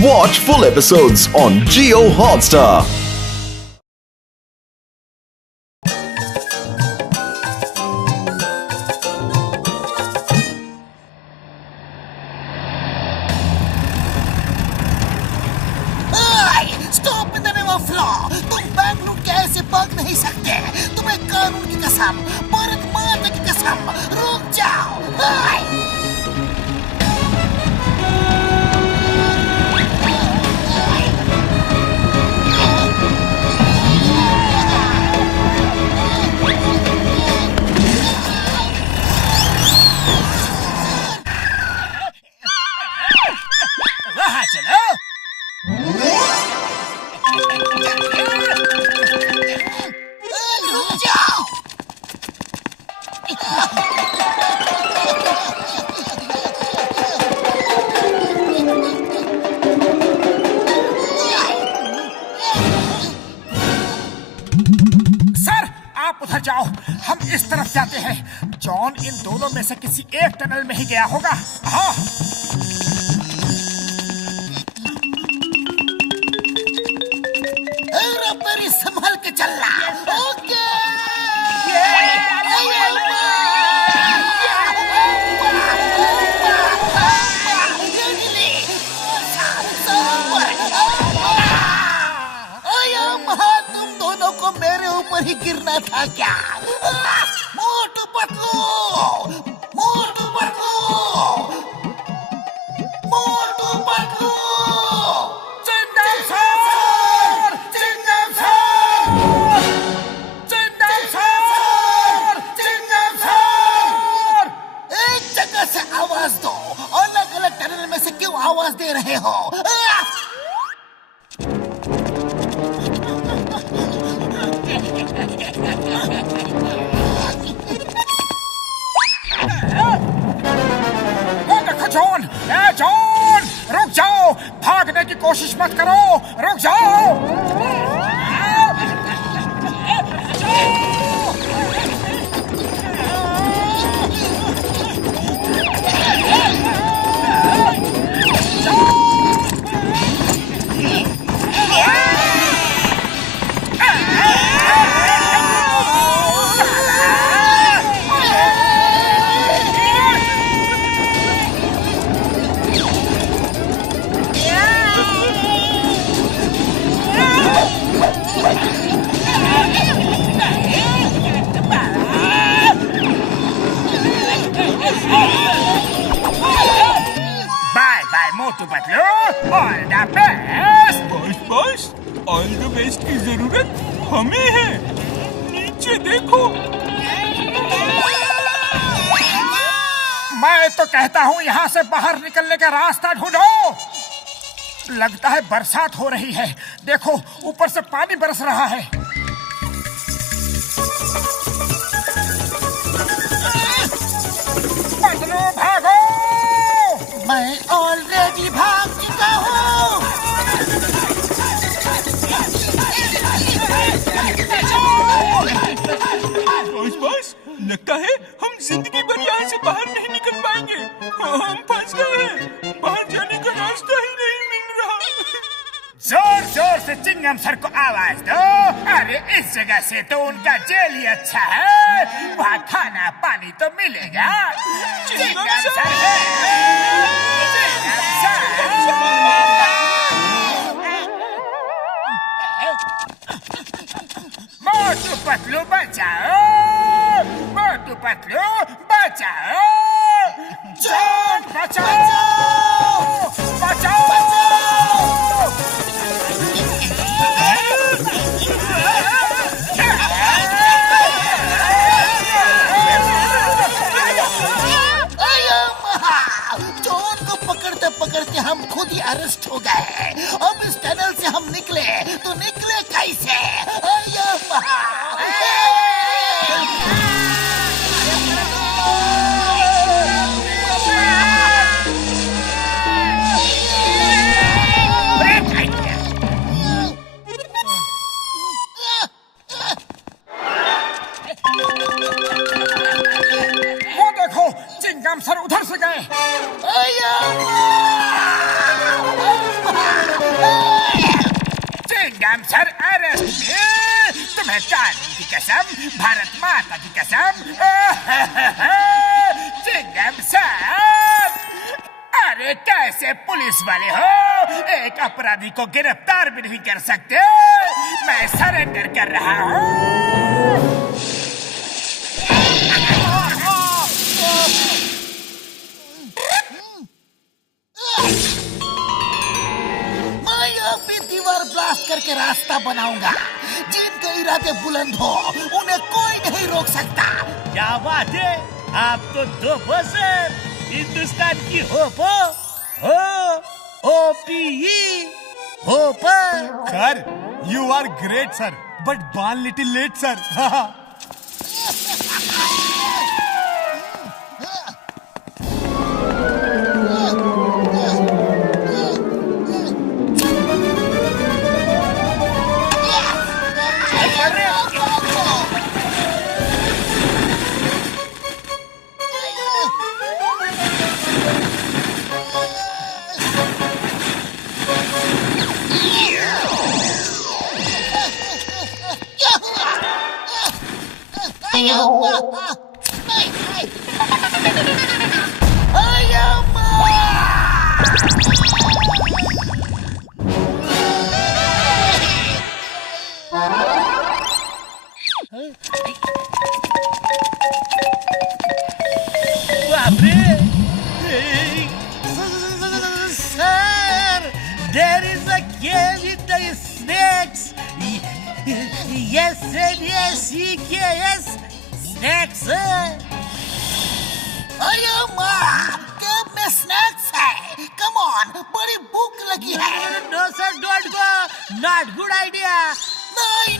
Watch full episodes on Jio Hotstar. Stop in the name of law. तुम bank लूट के ऐसे भाग नहीं सकते। तुम्हें कानून की कसम, भारत माता की कसम, रुक जाओ। वहाँ चलो। रुक जाओ। सर, आप उधर जाओ, हम इस तरफ जाते हैं। जॉन इन दोनों में से किसी एक टनल में ही गया होगा। हाँ। मेरी संभल के चलना। ओके। तुम दोनों को मेरे ऊपर ही गिरना था क्या? मोटू पतलू, मोटू पतलू, मोटू पतलू। आवाज दो। अलग अलग टनल में से क्यों आवाज दे रहे हो? वो देखो जॉन। ए जॉन, रुक जाओ। भागने की कोशिश मत करो, रुक जाओ। Bye bye Motu Patlu, all the best. बस ऑल द बेस्ट की जरूरत हमें है। नीचे देखो। मैं तो कहता हूँ यहाँ से बाहर निकलने का रास्ता ढूंढो। लगता है बरसात हो रही है। देखो, ऊपर से पानी बरस रहा है। पतलू भागो। मैं ऑलरेडी भाग चुका हूँ। बस लगता है हम जिंदगी भर यहाँ से बाहर नहीं निकल पाएंगे। हम फंस गए हैं। बाहर जाने का रास्ता ही नहीं मिल रहा। जोर जोर से चिंगम सर को आवाज दो। अरे इस जगह से तो उनका जेल ही अच्छा है। वहाँ खाना पानी तो मिलेगा। चिंगम सर है। चिंगम सर। मोटू पतलू बचाओ, मोटू पतलू बचाओ। जॉन बचाओ, बचाओ। जॉन को पकड़ते पकड़ते हम खुद ही अरेस्ट हो गए। अब इस टनल से हम निकले तो निकले कैसे? वो देखो, चिंगम सर उधर से गए। चिंगम सर अरेस्ट मी। तुम्हें कानून की कसम, भारत माता की कसम। चिंगम सर, अरे कैसे पुलिस वाले हो, एक अपराधी को गिरफ्तार भी नहीं कर सकते। मैं सरेंडर कर रहा हूँ। दीवार ब्लास्ट करके रास्ता बनाऊंगा। जिनके इरादे बुलंद हो उन्हें कोई नहीं रोक सकता। क्या बात है, आप तो दो सर, हिंदुस्तान की होप हो, OPE hope. Sir, you are great sir, but born little late sir. Sir, there is a cave with the snakes. Yes, SNACKS, snacks. Cab में स्नैक्स है। कम ऑन, बड़ी भूख लगी है। No sir, don't go. Not good idea.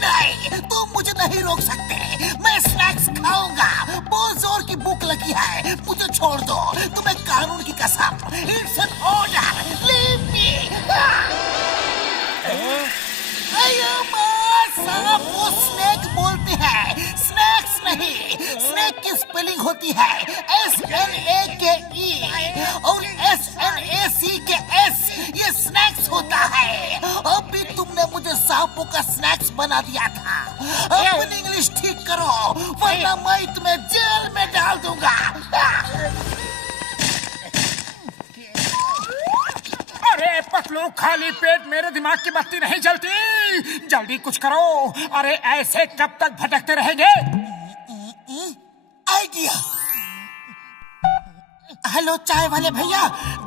नहीं, तुम मुझे नहीं रोक सकते। मैं स्नैक्स खाऊंगा। बहुत जोर की भूख लगी है, मुझे छोड़ दो। तुम्हें कानून की कसम, it's an order, leave me. साहब, वो स्नैक बोलते हैं, स्नैक्स नहीं। स्नैक की स्पेलिंग होती है SNAKE और SNACKS। ये स्नैक्स होता है। अभी तुमने मुझे सांपों का स्नैक्स बना दिया था। अपनी इंग्लिश ठीक करो, वरना मैं तुम्हें जेल में डाल दूंगा। अरे पतलू, खाली पेट मेरे दिमाग की बत्ती नहीं जलती। जल्दी कुछ करो। अरे ऐसे कब तक भटकते रहेंगे? आइडिया। हेलो चाय वाले भैया,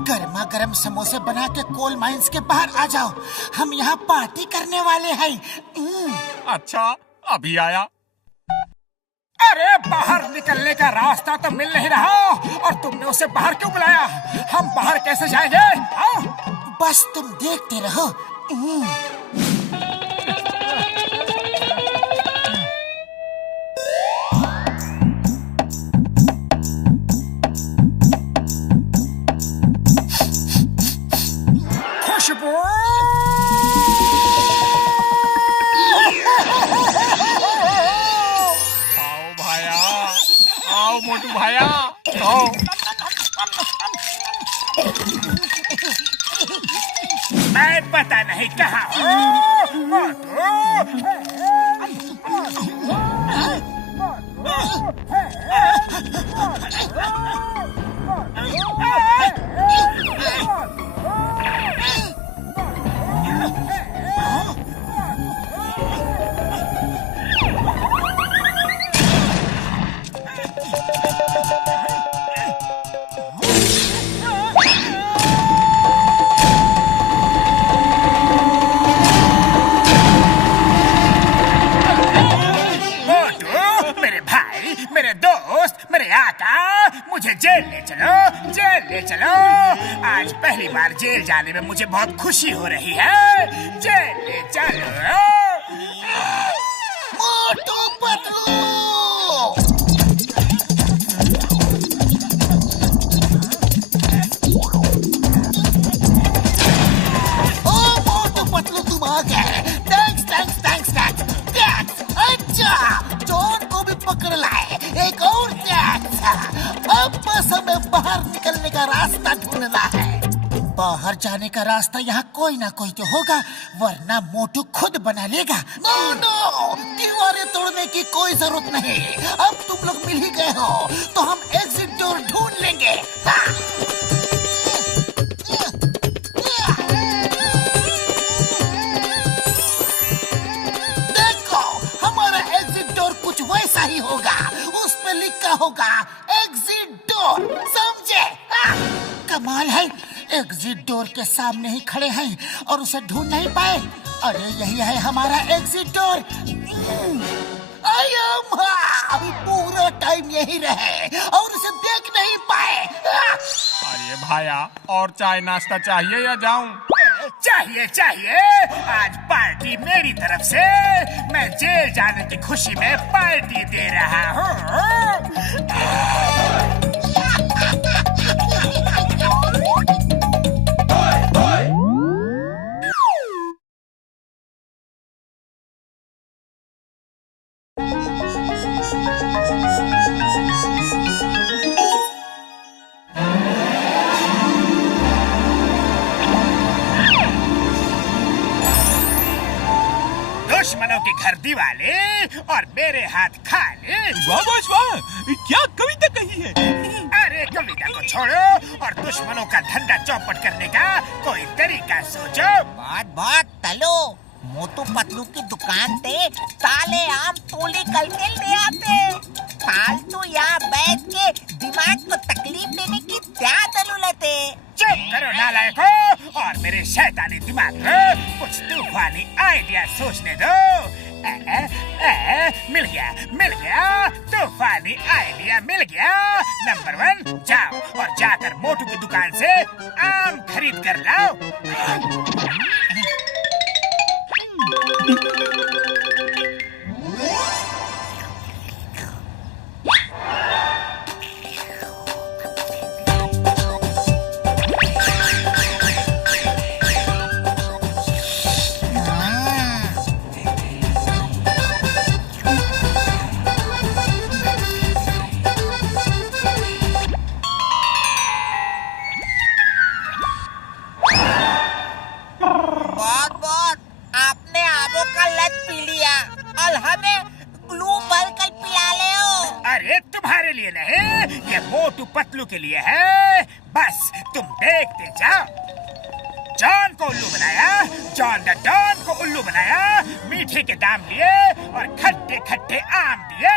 गर्मा गर्म समोसे बना के कोल माइंस के बाहर आ जाओ। हम यहाँ पार्टी करने वाले हैं। अच्छा, अभी आया। अरे बाहर निकलने का रास्ता तो मिल नहीं रहा, और तुमने उसे बाहर क्यों बुलाया? हम बाहर कैसे जाएंगे? बस तुम देखते रहो। खुशबू, आओ भाया, आओ मोटू भाया, आओ। मैं पता नहीं कहाँ मेरे दोस्त, मेरे आका, मुझे जेल ले चलो, जेल ले चलो। आज पहली बार जेल जाने में मुझे बहुत खुशी हो रही है। जेल ले चलो। मोटू पतलू, ओ मोटू पतलू, तुम आ गए। Thanks thanks thanks thanks thanks. अच्छा, जॉन को भी पकड़ लाए। एक और थैंक्स। अब बस हमें बाहर निकलने का रास्ता ढूंढना है। बाहर जाने का रास्ता यहाँ कोई ना कोई तो होगा, वरना मोटू खुद बना लेगा। नो नो, दीवारें तोड़ने की कोई जरूरत नहीं। अब तुम लोग मिल ही गए हो, तो हम एग्जिट डोर ढूंढ लेंगे। देखो, हमारा एग्जिट डोर कुछ वैसा ही होगा। उस पे लिखा होगा एग्जिट डोर, समझे? कमाल है, एग्जिट डोर के सामने ही खड़े हैं और उसे ढूंढ नहीं पाए। अरे यही है हमारा एग्जिट डोर। पूरा टाइम यही रहे और उसे देख नहीं पाए। अरे भाया, और चाय नाश्ता चाहिए या जाऊं? चाहिए चाहिए। आज पार्टी मेरी तरफ से। मैं जेल जाने की खुशी में पार्टी दे रहा हूँ। दुश्मनों के घर दिवाले और मेरे हाथ खाले। वाह बॉस वाह, क्या कविता कही है। अरे कविता को छोड़ो और दुश्मनों का धंधा चौपट करने का कोई तरीका सोचो। बात तलो, मोटू पतलू की दुकान पे ताले आम तोले कल के ले आते। फालतू यहाँ बैठ के दिमाग को तकलीफ देने की क्या जरूरत है? चुप करो नालायको, और मेरे शैतानी दिमाग को कुछ तूफानी आइडिया सोचने दो। मिल गया, तूफानी आइडिया मिल गया। नंबर 1, जाओ और जाकर मोटू की दुकान से आम खरीद कर लाओ। आपने आमों का लत पी लिया और हमें ग्लू भर कर पिला ले हो। अरे तुम्हारे लिए नहीं, ये मोटू पतलू के लिए है। बस तुम देखते जाओ। जॉन को उल्लू बनाया, जॉन द डॉन को उल्लू बनाया, मीठे के दाम लिए और खट्टे खट्टे आम दिए।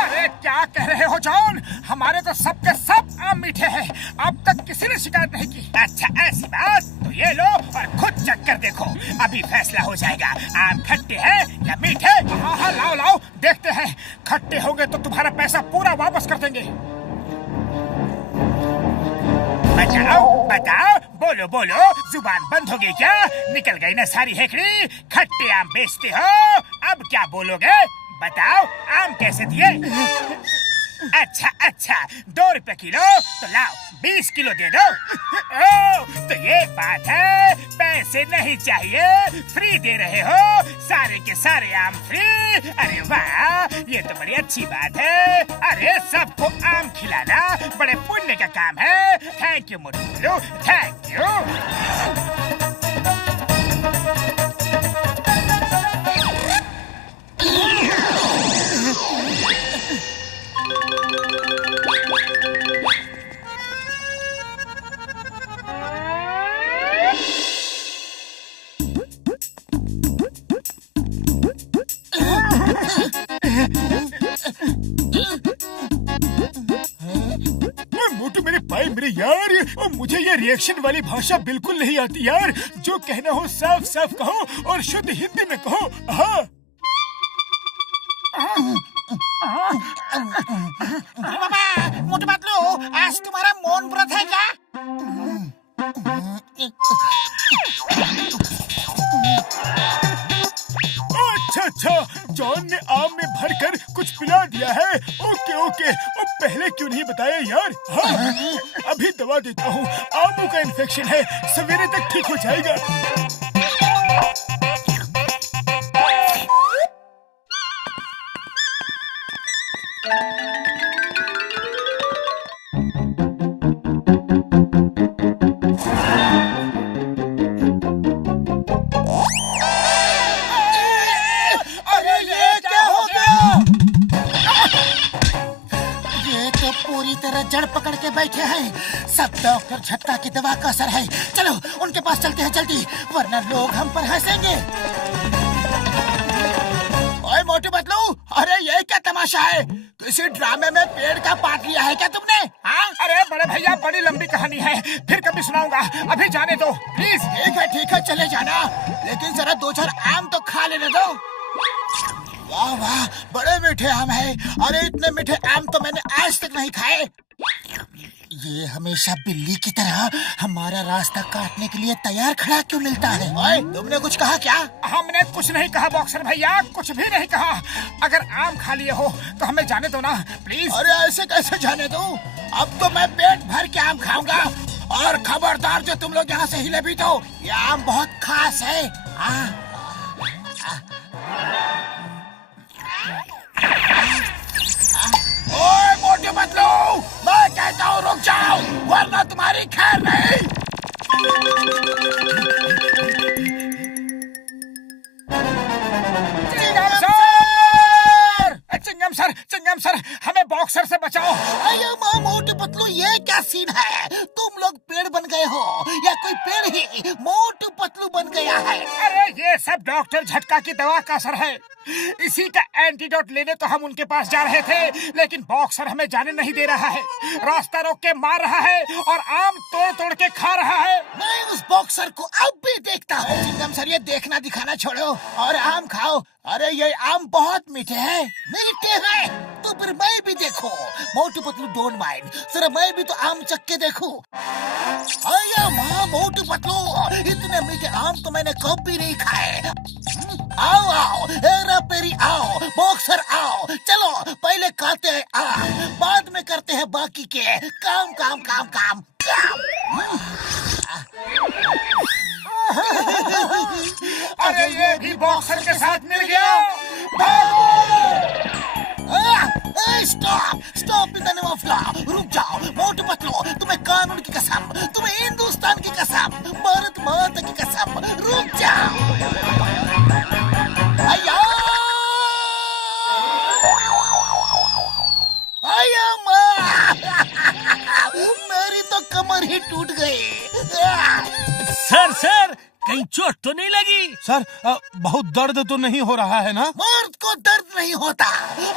अरे क्या कह रहे हो जॉन? हमारे तो सबके सब आम मीठे हैं। अब तक किसी ने शिकायत नहीं की। अच्छा ऐसी बात, तो ये लो और खुद चख कर देखो, अभी फैसला हो जाएगा। आम खट्टे हैं या मीठे? हाँ, लाओ देखते हैं। खट्टे होंगे तो तुम्हारा पैसा पूरा वापस कर देंगे। बताओ, बोलो, जुबान बंद हो गई क्या? निकल गई ना सारी हेकड़ी। खट्टे आम बेचते हो, अब क्या बोलोगे? बताओ, आम कैसे दिए? अच्छा, 2 रुपए किलो, तो लाओ 20 किलो दे दो। ओ, तो ये बात है, पैसे नहीं चाहिए, फ्री दे रहे हो, सारे के सारे आम फ्री। अरे वाह, ये तो बड़ी अच्छी बात है। अरे सबको आम खिलाना बड़े पुण्य का काम है। Thank you Motu, thank you. Motu मेरे पाए मेरे यार, और मुझे ये रिएक्शन वाली भाषा बिल्कुल नहीं आती यार। जो कहना हो साफ साफ कहो और शुद्ध हिंदी में कहो। हाँ मोटू पतलू, आज तुम्हारा मौन व्रत है क्या? अच्छा, जॉन ने आम में भरकर कुछ पिला दिया है। ओके, वो पहले क्यों नहीं बताया यार? हाँ, अभी दवा देता हूँ। आमों का इन्फेक्शन है, सवेरे तक ठीक हो जाएगा। जड़ पकड़ के बैठे हैं। सब डॉक्टर झटका की दवा का असर है। चलो उनके पास चलते हैं जल्दी, वरना लोग हम पर हंसेंगे। ओए मोटू पतलू, अरे ये क्या तमाशा है? किसी ड्रामे में पेड़ का पार्ट लिया है क्या तुमने? हाँ? अरे बड़े भैया, बड़ी लंबी कहानी है, फिर कभी सुनाऊंगा, अभी जाने दो प्लीज। ठीक है चले जाना, लेकिन जरा 2-4 आम तो खा लेने दो। वाह वाह, बड़े मीठे आम है। अरे इतने मीठे आम तो मैंने आज तक नहीं खाए। ये हमेशा बिल्ली की तरह हमारा रास्ता काटने के लिए तैयार खड़ा क्यों मिलता है? ओए, तुमने कुछ कहा क्या? हमने कुछ नहीं कहा बॉक्सर भैया, कुछ भी नहीं कहा। अगर आम खा लिए हो तो हमें जाने दो ना प्लीज। अरे ऐसे कैसे जाने दो? अब तो मैं पेट भर के आम खाऊंगा। और खबरदार जो तुम लोग यहाँ से हिले भी तो, ये आम बहुत खास है। ओए मोटे पतलू, मैं कहता हूँ रुक जाओ, वरना तुम्हारी खैर नहीं। चिंगम सर, हमें बॉक्सर से बचाओ। अरे माँ मोटे पतलू, ये क्या सीन है? तुम लोग पेड़ बन गए हो या कोई पेड़ ही मोटू पतलू बन गया है? अरे ये सब डॉक्टर झटका की दवा का असर है। इसी का एंटीडोट लेने तो हम उनके पास जा रहे थे, लेकिन बॉक्सर हमें जाने नहीं दे रहा है। रास्ता रोक के मार रहा है और आम तोड़ तोड़ के खा रहा है। मैं उस बॉक्सर को अब भी देखता हूँ। चिंगम सर, ये देखना दिखाना छोड़ो और आम खाओ। अरे ये आम बहुत मीठे हैं। मीठे हैं तो फिर मैं भी देखो। मोटू पतलू डोंट माइंड, जरा मैं भी तो आम चख के देखूं। अया माँ मोटू पतलू, इतने मीठे आम तो मैंने कभी नहीं खाए। आओ आओ, हेरा पेरी आओ, बॉक्सर आओ। चलो पहले खाते हैं आम, बाद में करते हैं बाकी के काम काम काम काम काम। अरे ये भी बॉक्सर के साथ मिल गया। Stop in the name of law. रुक जाओ मोटू पतलू, तुम्हें कानून की कसम, तुम्हें हिंदुस्तान की कसम, भारत माता की कसम, रुक जाओ। आया माँ, मेरी तो कमर ही टूट गई। सर कहीं चोट तो नहीं लगी? सर बहुत दर्द तो नहीं हो रहा है ना? मर्द को दर्द नहीं होता।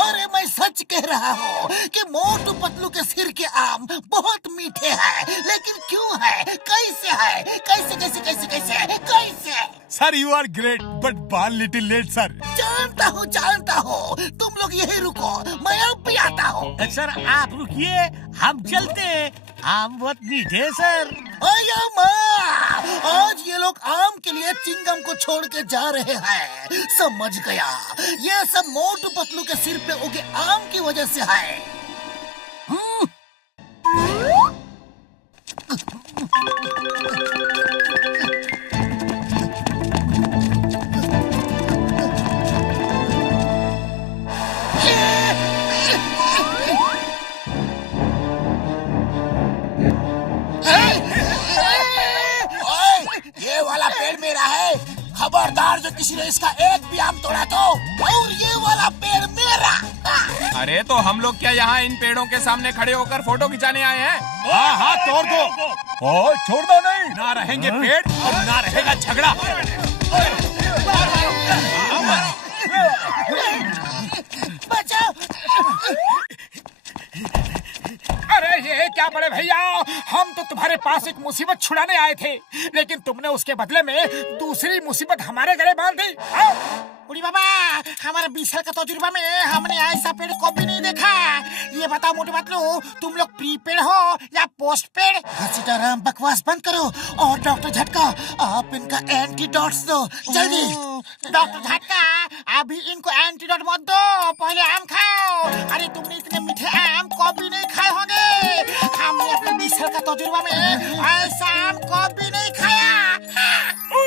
अरे मैं सच कह रहा हूँ कि मोटू पतलू के सिर के आम बहुत मीठे हैं, लेकिन क्यों है, कैसे है, कैसे कैसे कैसे कैसे कैसे? Sir you are great but born little late sir. जानता हूँ, तुम लोग यही रुको, मैं अब भी आता हूँ। सर आप रुकिए, हम चलते हैं, आम बहुत मीठे सर। आया माँ, आज ये लोग आम के लिए चिंगम को छोड़ के जा रहे हैं। समझ गया, ये सब मोटू पतलू के सिर पे उगे आम की वजह से है। ये वाला पेड़ मेरा है, खबरदार जो किसी ने इसका एक भी आम तोड़ा तो, और ये वाला पेड़ मेरा। अरे तो हम लोग क्या यहाँ इन पेड़ों के सामने खड़े होकर फोटो खिंचाने आए हैं? हाँ तोड़ दो। ओ छोड़ दो नहीं, ना रहेंगे पेड़ और ना रहेगा झगड़ा। बचाओ। अरे ये क्या बड़े भैया, हम तो तुम्हारे पास एक मुसीबत छुड़ाने आए थे, लेकिन तुमने उसके बदले में दूसरी मुसीबत हमारे गले बांध दी। उड़ी बाबा, हमारे 20 साल का तजुर्बा में हमने ऐसा पेड़ कभी नहीं देखा। ये बताओ मोटू पतलू, तुम लोग प्रीपेड हो या पोस्ट पेड? सीताराम बकवास बंद करो और डॉक्टर झटका आप इनका एंटीडोट्स दो जल्दी। डॉक्टर झटका अभी इनको एंटीडोट मत दो, पहले आम खाओ। अरे तुमने इतने मीठे आम कभी नहीं खाए होंगे। हमने अपने 20 साल का तजुर्बा में ऐसा आम कभी नहीं खाया।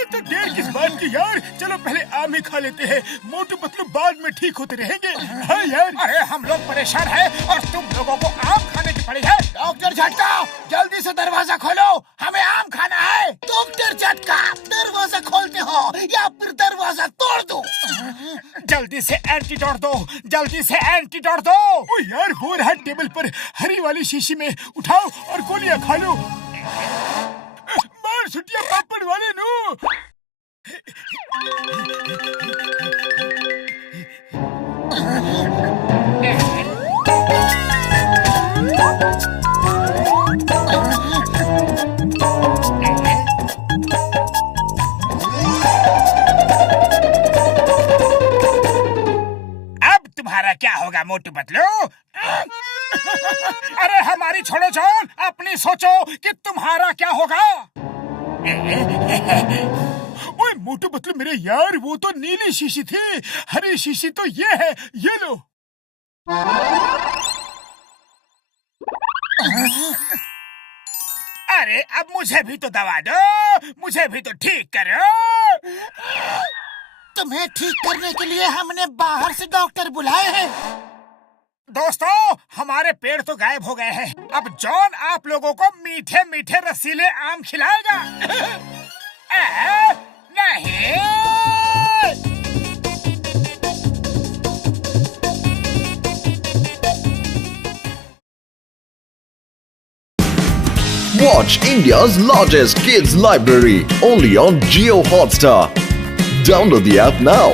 तो देर किस बात की यार, चलो पहले आम ही खा लेते हैं, मोटू पतलू बाद में ठीक होते रहेंगे। हाँ यार, अरे हम लोग परेशान हैं और तुम लोगों को आम खाने की पड़ी है। डॉक्टर झटका, जल्दी से दरवाजा खोलो, हमें आम खाना है। डॉक्टर झटका, दरवाजा खोलते हो या फिर दरवाजा तोड़ दो। जल्दी से एंटीडोट दो, जल्दी से एंटीडोट दो। ओ यार, हो रहा टेबल पर हरी वाली शीशी में, उठाओ और गोलियां खा लो। मार सुटिया पापड़ वाले नो। अब तुम्हारा क्या होगा मोटू पतलू? अरे हमारी छोड़ो जॉन, अपनी सोचो कि तुम्हारा क्या होगा। ओए मोटू पतलू मेरे यार, वो तो नीली शीशी थी, हरी शीशी तो ये है, ये लो। अरे अब मुझे भी तो दवा दो, मुझे भी तो ठीक करो। तुम्हें ठीक करने के लिए हमने बाहर से डॉक्टर बुलाए हैं। दोस्तों, हमारे पेड़ तो गायब हो गए हैं। अब जॉन आप लोगों को मीठे मीठे रसीले आम खिलाएगा। नहीं। Watch India's largest kids library only on Jio Hotstar. Download the app now.